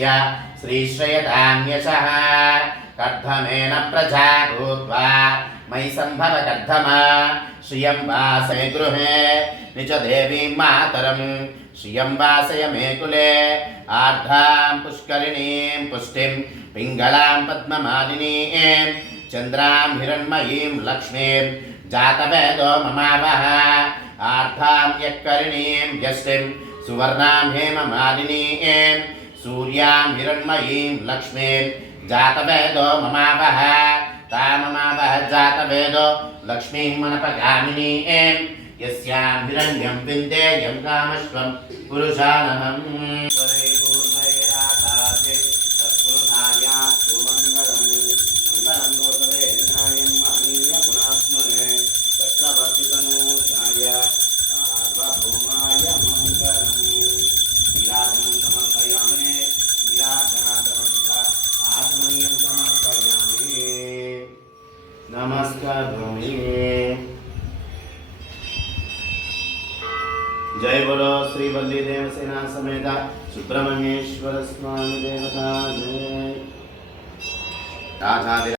श्रीश्रयतान्यशः कर्धमेन प्रजा भूत्वा मयि सम्भव कर्धमा श्रियं वासय गृहे निज देवीं मातरं श्रियं वासय मे कुले आर्धां पुष्करिणीं पुष्टिं पिङ्गलां पद्ममालिनीं चन्द्रां हिरण्मयीं लक्ष्मीं जातवेदो ममावः आर्धां यक्करिणीं यष्टिं सुवर्णां हेममालिनीं सूर्यां हिरण्मयीं लक्ष्मीं जातवेदो ममावः ताममावः जातवेदो लक्ष्मीं मनपगामिनीं यस्यां हिरण्यं विन्देयं कामश्वं पुरुषानहम् नमस्कारामि। जय बोलो श्री वल्ली देवसेना समेत सुब्रह्मण्येश्वर स्वामी देवता जय।